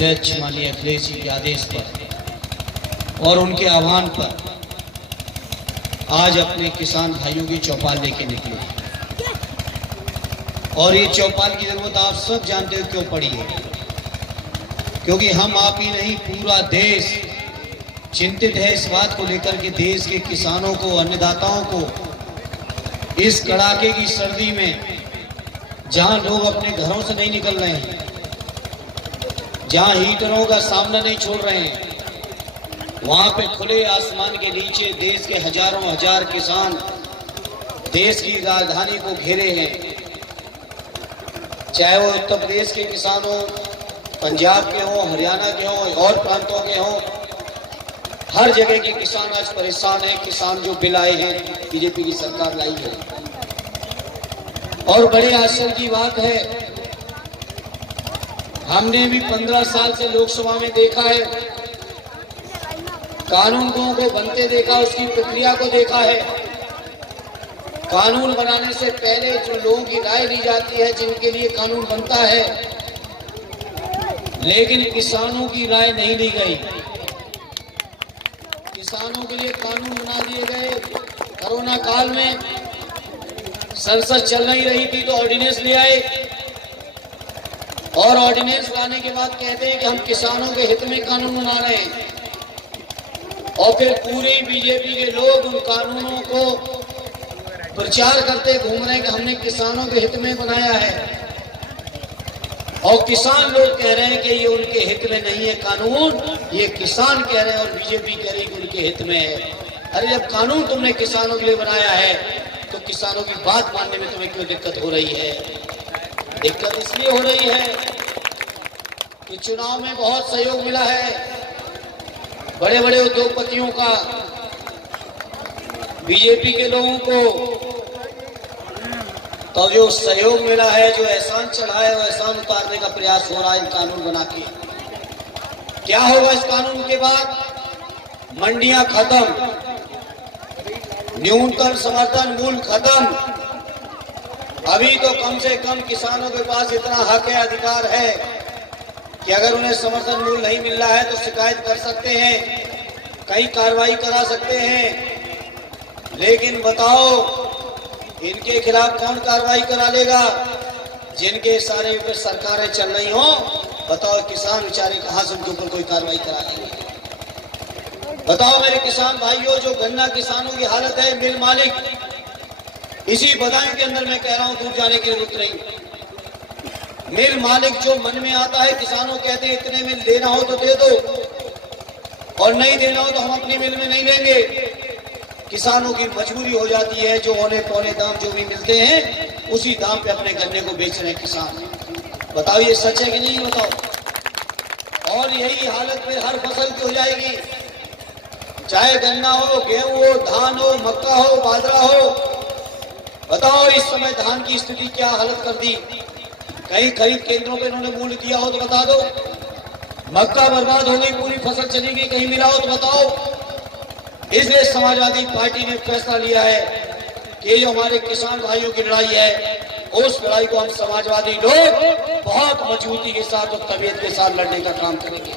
अध्यक्ष माननीय अखिलेश जी के आदेश पर और उनके आह्वान पर आज अपने किसान भाइयों की चौपाल लेके निकले। और ये चौपाल की जरूरत आप सब जानते हो क्यों पड़ी है, क्योंकि हम आप ही नहीं पूरा देश चिंतित है इस बात को लेकर कि देश के किसानों को, अन्नदाताओं को इस कड़ाके की सर्दी में जहां लोग अपने घरों से नहीं निकल रहे हैं, जहां हीटरों का सामना नहीं छोड़ रहे हैं, वहां पे खुले आसमान के नीचे देश के हजारों हजार किसान देश की राजधानी को घेरे हैं। चाहे वो उत्तर प्रदेश के किसान हो, पंजाब के हो, हरियाणा के हो और प्रांतों के हो, हर जगह के किसान आज परेशान हैं। किसान जो बिल आए हैं बीजेपी की सरकार लाई है। और बड़े आश्चर्य की बात है, हमने भी 15 साल से लोकसभा में देखा है, कानूनों को बनते देखा, उसकी प्रक्रिया को देखा है। कानून बनाने से पहले जो लोगों की राय ली जाती है, जिनके लिए कानून बनता है, लेकिन किसानों की राय नहीं ली गई। किसानों के लिए कानून बना दिए गए। कोरोना काल में संसद चल नहीं रही थी तो ऑर्डिनेंस ले आए, और ऑर्डिनेंस लाने के बाद कहते हैं कि हम किसानों के हित में कानून बना रहे हैं, और फिर पूरे बीजेपी के लोग उन कानूनों को प्रचार करते घूम रहे हैं कि हमने किसानों के हित में बनाया है। और किसान लोग कह रहे हैं कि ये उनके हित में नहीं है कानून, ये किसान कह रहे हैं और बीजेपी कह रही है कि उनके हित में है। अरे जब कानून तुमने किसानों के लिए बनाया है तो किसानों की बात मानने में तुम्हें क्यों दिक्कत हो रही है? दिक्कत इसलिए हो रही है कि चुनाव में बहुत सहयोग मिला है बड़े बड़े उद्योगपतियों का, बीजेपी के लोगों को। तो जो सहयोग मिला है, जो एहसान चढ़ा है, वो एहसान उतारने का प्रयास हो रहा है कानून बना के। क्या होगा इस कानून के बाद? मंडियां खत्म, न्यूनतम समर्थन मूल्य खत्म। अभी तो कम से कम किसानों के पास इतना हक है, अधिकार है कि अगर उन्हें समर्थन मूल्य नहीं मिल रहा है तो शिकायत कर सकते हैं, कई कार्रवाई करा सकते हैं। लेकिन बताओ, इनके खिलाफ कौन कार्रवाई करा लेगा? जिनके सारे ऊपर सरकारें चल रही हो, बताओ किसान बेचारे कहां से उनके ऊपर कोई कार्रवाई करा लेंगे? बताओ मेरे किसान भाइयों, जो गन्ना किसानों की हालत है, मिल मालिक, इसी बदायूं के अंदर मैं कह रहा हूं, दूर जाने की जरूरत नहीं। मिल मालिक जो मन में आता है, किसानों कहते हैं इतने मिल देना हो तो दे दो, और नहीं देना हो तो हम अपनी मिल में नहीं लेंगे। किसानों की मजबूरी हो जाती है, जो औने पौने दाम जो भी मिलते हैं उसी दाम पे अपने गन्ने को बेच रहे हैं किसान। बताओ ये सच है कि नहीं? बताओ। और यही हालत में हर फसल की हो जाएगी, चाहे गन्ना हो, गेहूं हो, धान हो, मक्का हो, बाजरा हो। बताओ इस समय धान की स्थिति क्या हालत कर दी? कहीं खरीद केंद्रों पे इन्होंने मूल्य दिया हो तो बता दो। मक्का बर्बाद हो गई, पूरी फसल चली गई, कहीं मिला हो तो बताओ। इसलिए समाजवादी पार्टी ने फैसला लिया है कि जो हमारे किसान भाइयों की लड़ाई है, उस लड़ाई को हम समाजवादी लोग बहुत मजबूती के साथ और तबीयत के साथ लड़ने का काम करेंगे।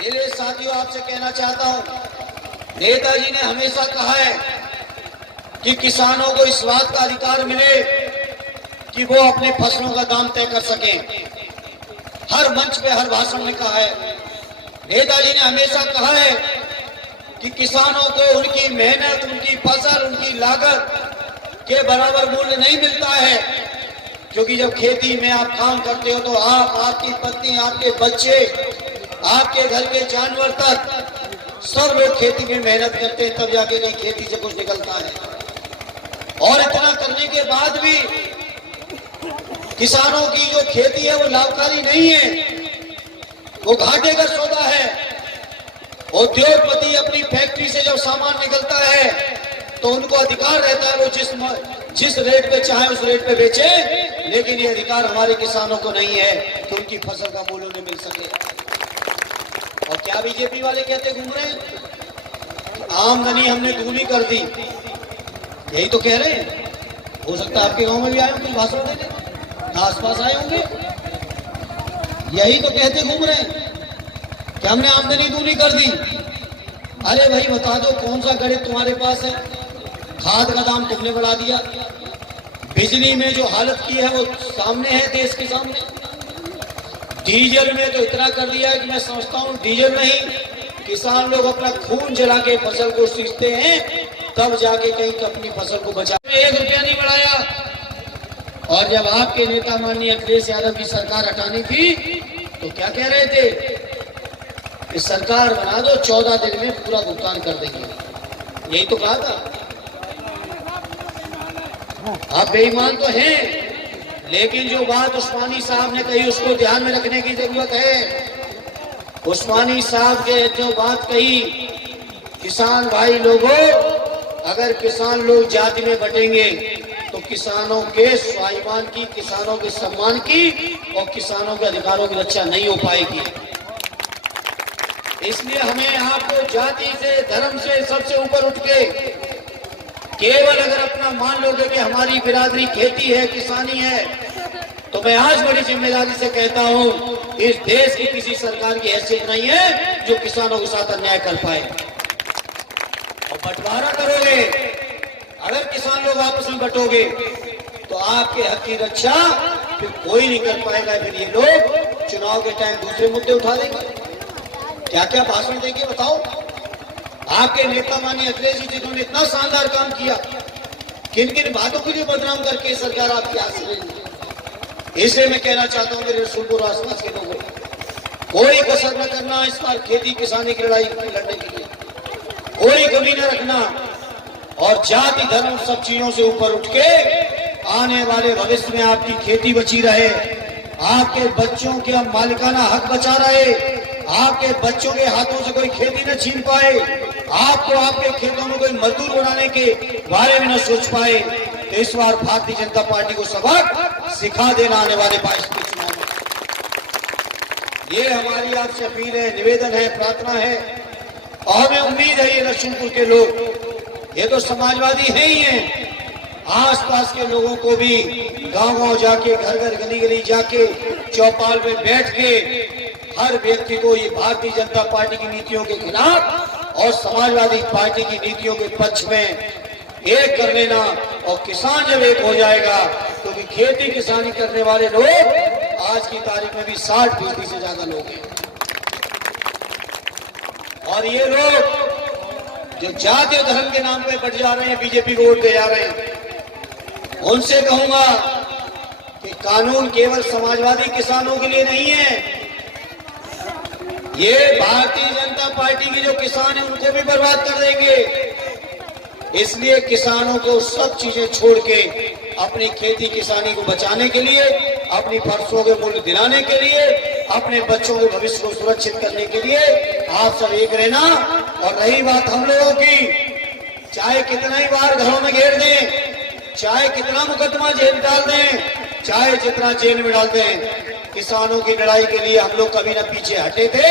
इसलिए साथियों, आपसे कहना चाहता हूं, नेताजी ने हमेशा कहा है कि किसानों को इस बात का अधिकार मिले कि वो अपने फसलों का दाम तय कर सकें। हर मंच पे, हर भाषण में कहा है। नेताजी ने हमेशा कहा है कि किसानों को उनकी मेहनत, उनकी फसल, उनकी लागत के बराबर मूल्य नहीं मिलता है, क्योंकि जब खेती में आप काम करते हो तो आप, आपकी पत्नी, आपके बच्चे, आपके घर के जानवर तक सब लोग खेती में मेहनत करते हैं, तब जाके नहीं खेती से कुछ निकलता है। और इतना करने के बाद भी किसानों की जो खेती है वो लाभकारी नहीं है, वो घाटे का सौदा है। उद्योगपति अपनी फैक्ट्री से जब सामान निकलता है तो उनको अधिकार रहता है वो जिस रेट पे चाहे उस रेट पे बेचे, लेकिन ये अधिकार हमारे किसानों को नहीं है कि उनकी फसल का मूल्य उन्हें मिल सके। और क्या बीजेपी वाले कहते घूम रहे हैं आमदनी हमने दूनी कर दी, यही तो कह रहे हैं। हो सकता है आपके गांव में भी आए होंगे भाषण देने, आसपास आए होंगे। यही तो कहते घूम रहे हैं कि हमने आमदनी दूनी कर दी। अरे भाई बता दो कौन सा गणित तुम्हारे पास है? खाद का दाम तुमने बढ़ा दिया, बिजली में जो हालत की है वो सामने है, देश के सामने। डीजल में तो इतना कर दिया कि मैं समझता हूँ डीजल नहीं, किसान लोग अपना खून जला के फसल को सींचते हैं, तब जाके कहीं अपनी फसल को बचा। 1 रुपया नहीं बढ़ाया। और जब आपके नेता माननीय अखिलेश यादव की सरकार हटानी थी तो क्या कह रहे थे कि सरकार बना दो, 14 दिन में पूरा भुगतान कर देंगे। यही तो कहा था। आप बेईमान तो हैं, लेकिन जो बात उस्मानी साहब ने कही उसको ध्यान में रखने की जरूरत है। उस्मानी साहब के जो बात कही, किसान भाई लोगों, अगर किसान लोग जाति में बटेंगे तो किसानों के स्वाभिमान की, किसानों के सम्मान की और किसानों के अधिकारों की रक्षा नहीं हो पाएगी। इसलिए हमें आपको जाति से, धर्म से, सबसे ऊपर उठ के केवल अगर अपना मान लोगे कि हमारी बिरादरी खेती है, किसानी है, तो मैं आज बड़ी जिम्मेदारी से कहता हूं, इस देश की किसी सरकार की हैसियत नहीं है जो किसानों के साथ अन्याय कर पाए। और बंटवारा करोगे, अगर किसान लोग आपस में बटोगे तो आपके हक की रक्षा फिर कोई नहीं कर पाएगा। फिर ये लोग चुनाव के टाइम दूसरे मुद्दे उठा देंगे। क्या क्या भाषण देंगे बताओ? आपके नेता माननीय अखिलेश जी जिन्होंने इतना शानदार काम किया, किन किन बातों के लिए बदनाम करके सरकार आपकी हाथ से लेंगी। इसलिए मैं कहना चाहता हूं मेरे रसूलपुर आसपास के लोगों, कोई कसर न करना इस बार खेती किसानी की लड़ाई लड़ने के लिए, कोई कमी न रखना और जाति धर्म सब चीजों से ऊपर उठ के आने वाले भविष्य में आपकी खेती बची रहे, आपके बच्चों के मालिकाना हक बचा रहे, आपके बच्चों के हाथों से कोई खेती न छीन पाए, आपको आपके खेतों में कोई मजदूर बनाने के बारे में न सोच पाए। तो इस बार भारतीय जनता पार्टी को सबक सिखा देना आने वाले 22 के चुनाव में। ये हमारी आपसे अपील है, निवेदन है, प्रार्थना है। और हमें उम्मीद है ये रसूलपुर के लोग, ये तो समाजवादी हैं ही हैं, आसपास के लोगों को भी गांव-गांव जाके, घर घर गली गली जाके, चौपाल में बैठ के हर व्यक्ति को ये भारतीय जनता पार्टी की नीतियों के खिलाफ और समाजवादी पार्टी की नीतियों के पक्ष में एक कर लेना। और किसान जब एक हो जाएगा, क्योंकि खेती किसानी करने वाले लोग आज की तारीख में भी 60% से ज्यादा लोग हैं। और ये लोग जो जाति और धर्म के नाम पे बढ़ जा रहे हैं, बीजेपी को वोट दे जा रहे हैं, उनसे कहूंगा कि कानून केवल समाजवादी किसानों के लिए नहीं है, ये भारतीय जनता पार्टी के जो किसान हैं उनको भी बर्बाद कर देंगे। इसलिए किसानों को सब चीजें छोड़ के अपनी खेती किसानी को बचाने के लिए, अपनी फसलों के मूल्य दिलाने के लिए, अपने बच्चों के भविष्य को सुरक्षित करने के लिए आप सब एक रहना। और रही बात हम लोगों की, चाहे कितना ही बार घरों में घेर दें, चाहे कितना मुकदमा जेल डाल दें, चाहे जितना जेल में डाल दें, किसानों की लड़ाई के लिए हम लोग कभी न पीछे हटे थे,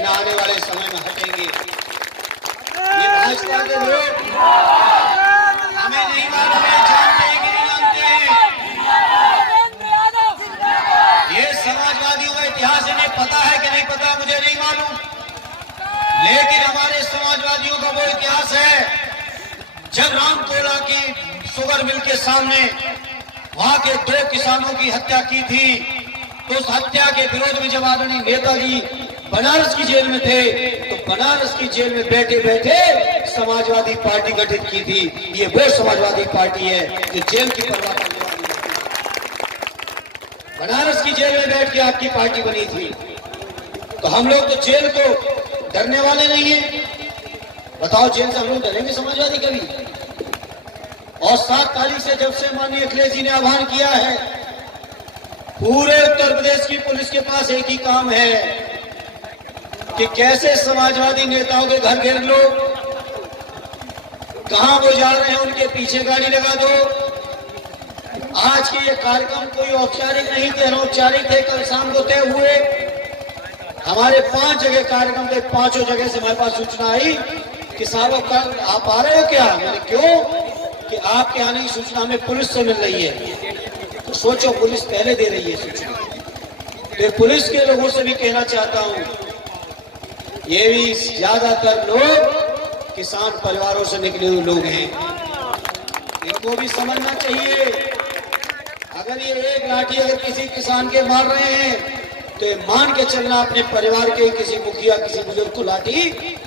न आने वाले समय में हटेंगे। ये भाजपा के लोग हमें नहीं मालूम है, जानते हैं कि नहीं जानते हैं। ये समाजवादियों का इतिहास इन्हें पता है कि नहीं पता मुझे नहीं मालूम, लेकिन हमारे समाजवादियों का वो इतिहास है, जब रामतोला की शुगर मिल के सामने वहां के 2 किसानों की हत्या की थी, तो उस हत्या के विरोध में जब आदरणीय नेताजी बनारस की जेल में थे, तो बनारस की जेल में बैठे बैठे समाजवादी पार्टी गठित की थी। ये वो समाजवादी पार्टी है जो जेल की परवाह करने वाली है। बनारस की जेल में बैठ के आपकी पार्टी बनी थी, तो हम लोग तो जेल को डरने वाले नहीं है। बताओ जेल से हम लोग डरेंगे समाजवादी कभी? और 7 तारीख से जब से माननीय अखिलेश जी ने आह्वान किया है, पूरे उत्तर प्रदेश की पुलिस के पास एक ही काम है कि कैसे समाजवादी नेताओं के घर घेर लो, कहां वो जा रहे हैं उनके पीछे गाड़ी लगा दो। आज के ये कार्यक्रम कोई औपचारिक नहीं थे, अनौपचारिक थे, कल शाम को तय हुए। हमारे 5 जगह कार्यक्रम थे, 5 जगह से हमारे पास सूचना आई कि साहब कल आप आ रहे हो क्या? मैंने क्यों? कि आपके आने की सूचना हमें पुलिस से मिल रही है। तो सोचो, पुलिस पहले दे रही है सूचना। तो पुलिस के लोगों से भी कहना चाहता हूं, ये भी ज्यादातर लोग किसान परिवारों से निकले हुए लोग हैं, इनको भी समझना चाहिए। अगर ये एक लाठी अगर किसी किसान के मार रहे हैं तो ये मान के चलना अपने परिवार के किसी मुखिया किसी बुजुर्ग को लाठी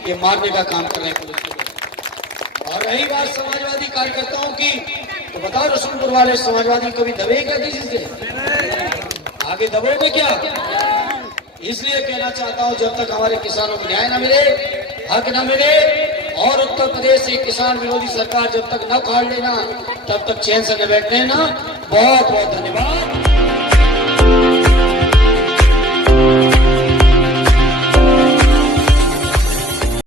ये मारने का काम कर रहे हैं पुलिस के लोग। और रही बात समाजवादी कार्यकर्ताओं की, तो बताओ रसूलपुर वाले समाजवादी कभी दबे क्या किसी से? आगे दबोगे क्या? इसलिए कहना चाहता हूं, जब तक हमारे किसानों को न्याय न मिले, हक न मिले और उत्तर प्रदेश से किसान विरोधी सरकार जब तक न उखाड़ लेना तब तक चैन से न बैठने ना। बहुत बहुत धन्यवाद।